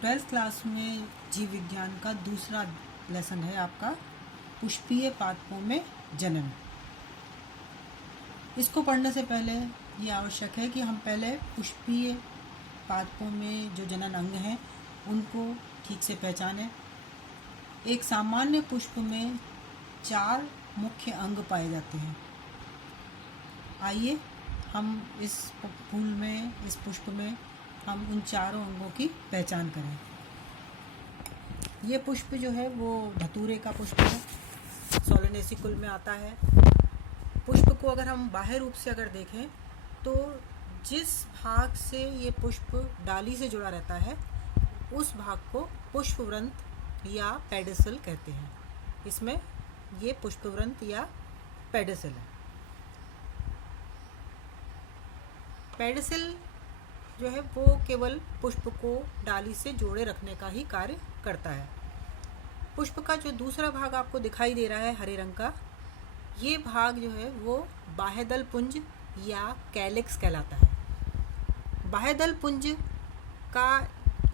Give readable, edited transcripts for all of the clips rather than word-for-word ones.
Twelfth class में जीव विज्ञान का दूसरा लेसन है आपका पुष्पीय पादपों में जनन। इसको पढ़ने से पहले ये आवश्यक है कि हम पहले पुष्पीय पादपों में जो जनन अंग हैं उनको ठीक से पहचानें। एक सामान्य पुष्प में 4 मुख्य अंग पाए जाते हैं। आइए हम इस फूल में, इस पुष्प में हम उन चारों अंगों की पहचान करें। ये पुष्प जो है वो धतूरे का पुष्प है, सोलेनेसी कुल में आता है। पुष्प को अगर हम बाह्य रूप से अगर देखें तो जिस भाग से ये पुष्प डाली से जुड़ा रहता है उस भाग को पुष्पवृंत या पेडिसल कहते हैं। इसमें ये पुष्पवृंत या पेडिसल है। पेडिसल जो है वो केवल पुष्प को डाली से जोड़े रखने का ही कार्य करता है। पुष्प का जो दूसरा भाग आपको दिखाई दे रहा है हरे रंग का, ये भाग जो है वो बाह्यदल पुंज या कैलिक्स कहलाता है। बाह्यदल पुंज का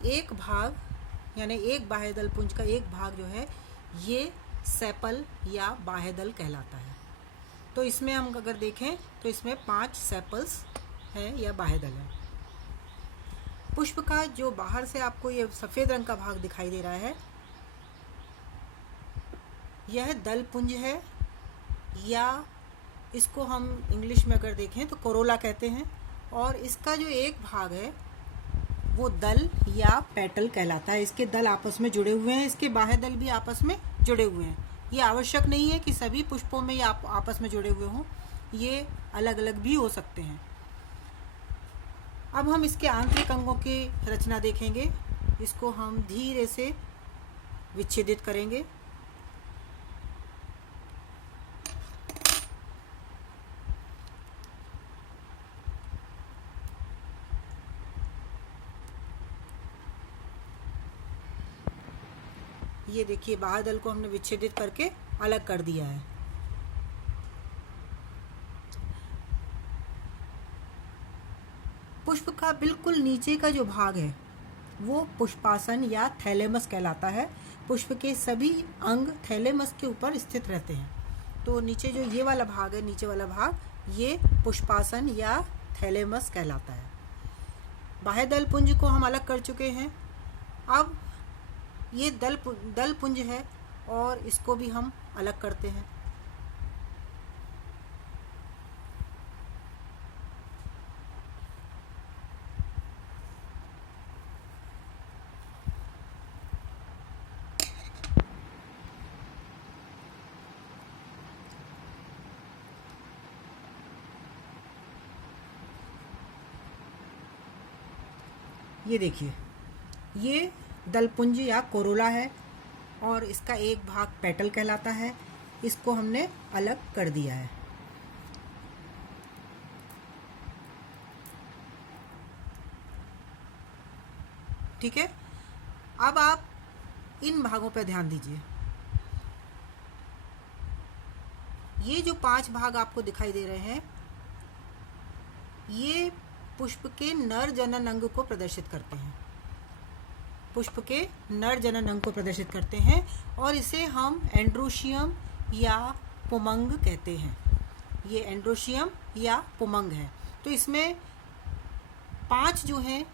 एक भाग यानी एक बाह्यदल पुंज का एक भाग जो है ये सेपल या बाह्यदल कहलाता है। तो इसमें हम अगर देखें तो इसमें 5 सेपल्स हैं या बाह्यदल है। पुष्प का जो बाहर से आपको ये सफ़ेद रंग का भाग दिखाई दे रहा है यह दल पुंज है, या इसको हम इंग्लिश में अगर देखें तो कोरोला कहते हैं। और इसका जो एक भाग है वो दल या पेटल कहलाता है। इसके दल आपस में जुड़े हुए हैं, इसके बाह्य दल भी आपस में जुड़े हुए हैं। ये आवश्यक नहीं है कि सभी पुष्पों में ये आपस में जुड़े हुए हों, ये अलग अलग भी हो सकते हैं। अब हम इसके आंतरिक अंगों की रचना देखेंगे। इसको हम धीरे से विच्छेदित करेंगे। ये देखिए बाह्य दल को हमने विच्छेदित करके अलग कर दिया है। पुष्प का बिल्कुल नीचे का जो भाग है वो पुष्पासन या थैलेमस कहलाता है। पुष्प के सभी अंग थैलेमस के ऊपर स्थित रहते हैं। तो नीचे जो ये वाला भाग है, नीचे वाला भाग, ये पुष्पासन या थैलेमस कहलाता है। बाह्यदल पुंज को हम अलग कर चुके हैं। अब ये दल पुंज है और इसको भी हम अलग करते हैं। ये देखिए ये दलपुंज या कोरोला है और इसका एक भाग पेटल कहलाता है। इसको हमने अलग कर दिया है। ठीक है, अब आप इन भागों पर ध्यान दीजिए। ये जो 5 भाग आपको दिखाई दे रहे हैं ये पुष्प के नर जनन अंग को प्रदर्शित करते हैं। पुष्प के नर जनन अंग को प्रदर्शित करते हैं और इसे हम एंड्रोशियम या पुमंग कहते हैं। ये एंड्रोशियम या पुमंग है। तो इसमें 5 जो हैं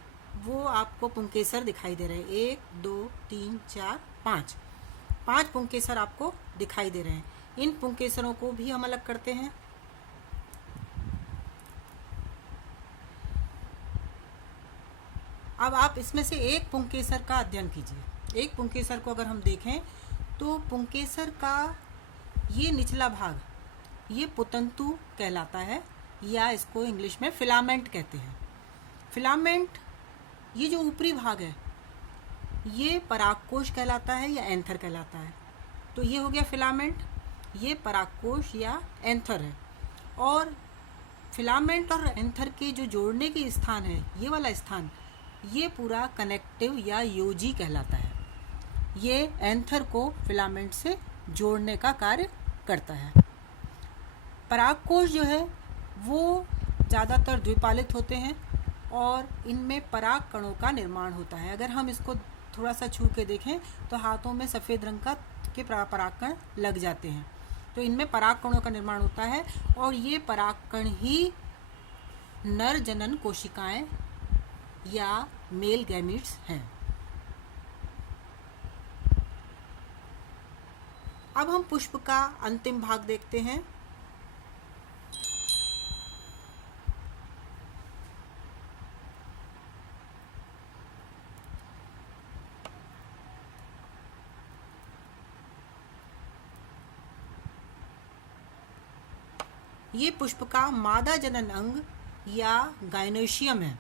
वो आपको पुंकेसर दिखाई दे रहे हैं। 1 2 3 4 5 पुंकेसर आपको दिखाई दे रहे हैं। इन पुंकेसरों को भी हम अलग करते हैं। अब आप इसमें से एक पुंकेसर का अध्ययन कीजिए। एक पुंकेसर को अगर हम देखें तो पुंकेसर का ये निचला भाग ये पुतंतु कहलाता है, या इसको इंग्लिश में फिलामेंट कहते हैं। फिलामेंट ये जो ऊपरी भाग है ये परागकोश कहलाता है या एंथर कहलाता है। तो ये हो गया फिलामेंट, ये परागकोश या एंथर है। और फिलामेंट और एंथर के जो जोड़ने के स्थान है ये वाला स्थान ये पूरा कनेक्टिव या योजी कहलाता है। ये एंथर को फिलामेंट से जोड़ने का कार्य करता है। परागकोश जो है वो ज़्यादातर द्विपालित होते हैं और इनमें पराग कणों का निर्माण होता है। अगर हम इसको थोड़ा सा छू के देखें तो हाथों में सफ़ेद रंग के परागकण लग जाते हैं। तो इनमें परागकणों का निर्माण होता है और ये परागकण ही नर जनन कोशिकाएं या मेल गैमीट्स हैं। अब हम पुष्प का अंतिम भाग देखते हैं। ये पुष्प का मादा जनन अंग या गायनोशियम है।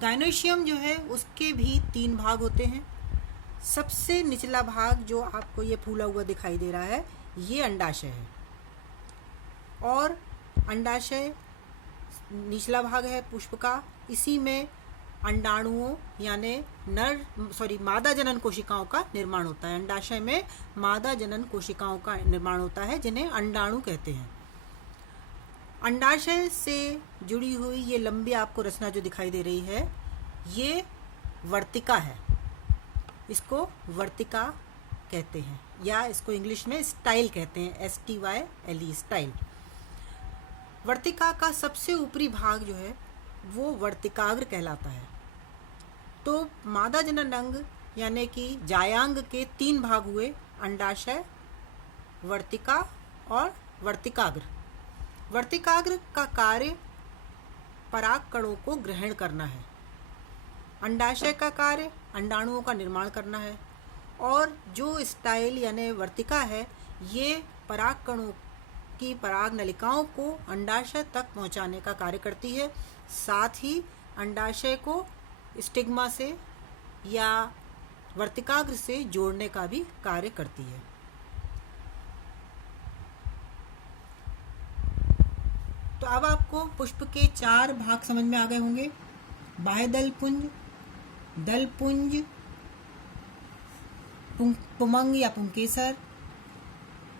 गायनोशियम जो है उसके भी 3 भाग होते हैं। सबसे निचला भाग जो आपको ये फूला हुआ दिखाई दे रहा है ये अंडाशय है और अंडाशय निचला भाग है पुष्प का। इसी में अंडाणुओं यानी मादा जनन कोशिकाओं का निर्माण होता है। अंडाशय में मादा जनन कोशिकाओं का निर्माण होता है जिन्हें अंडाणु कहते हैं। अंडाशय से जुड़ी हुई ये लंबी आपको रचना जो दिखाई दे रही है ये वर्तिका है। इसको वर्तिका कहते हैं या इसको इंग्लिश में स्टाइल कहते हैं, STYLE स्टाइल। वर्तिका का सबसे ऊपरी भाग जो है वो वर्तिकाग्र कहलाता है। तो मादा जनन अंग यानी कि जायांग के 3 भाग हुए, अंडाशय, वर्तिका और वर्तिकाग्र। वर्तिकाग्र का कार्य परागकणों को ग्रहण करना है। अंडाशय का कार्य अंडाणुओं का निर्माण करना है और जो स्टाइल यानी वर्तिका है ये परागकणों की पराग नलिकाओं को अंडाशय तक पहुंचाने का कार्य करती है। साथ ही अंडाशय को स्टिग्मा से या वर्तिकाग्र से जोड़ने का भी कार्य करती है। तो अब आपको पुष्प के 4 भाग समझ में आ गए होंगे। बाह्यदल पुंज, दल पुंज, पुमंग या पुंकेसर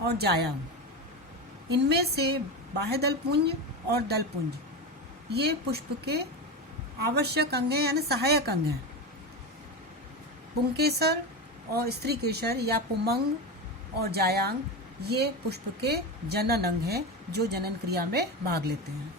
और जायांग। इनमें से बाह्यदल पुंज और दल पुंज ये पुष्प के आवश्यक अंग हैं यानी सहायक अंग हैं। पुंकेसर और स्त्री केसर या पुमंग और जायांग ये पुष्प के जनन अंग हैं जो जनन क्रिया में भाग लेते हैं।